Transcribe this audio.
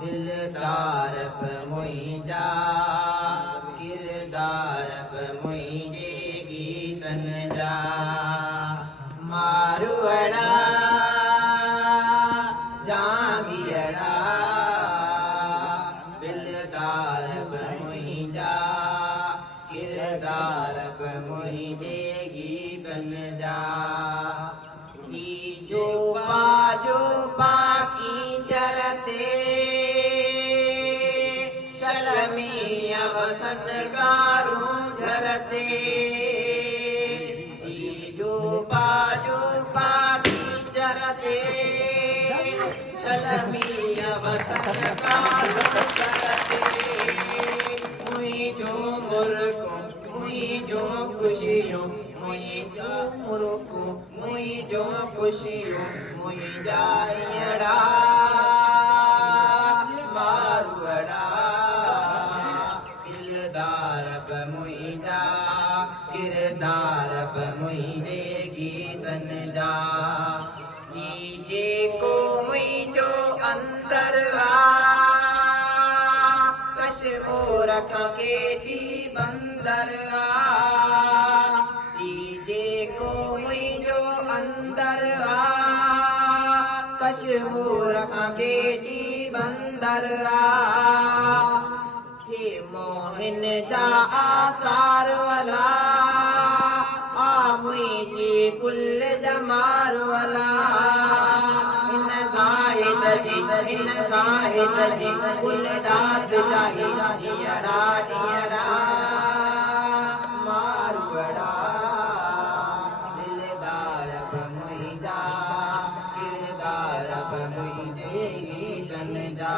दिलदार पे मुइजा किरदार पे मुइजे गीतन जा मारुअड़ा जागियड़ा दिलदार पे मुइजा किरदार पे मुइजे गीतन जा जो बाकी चरते शलमी अवसन गारूं झरते जो बाकी चरते शलमी अवसन गारूं झरते मुझो मुल्क मुझो खुशियों मुझो मुल्क मुझो खुशियों मुझा यड़ा मारुअड़ा दिलदार पे मुझा किरदार पे मुझे गीतन जा नीचे को मुझो अंदर कश्मोर का केटी बंदर कश्मूर का केटी बंदर हे मोहिन जा आसार वाला मुझे कुल जमार वाला इन साहिद जी कुल दाद जाही यड़ा यड़ा मारुअड़ा दिलदार पे मुइजा किरदार पे मुइजे गीतन जा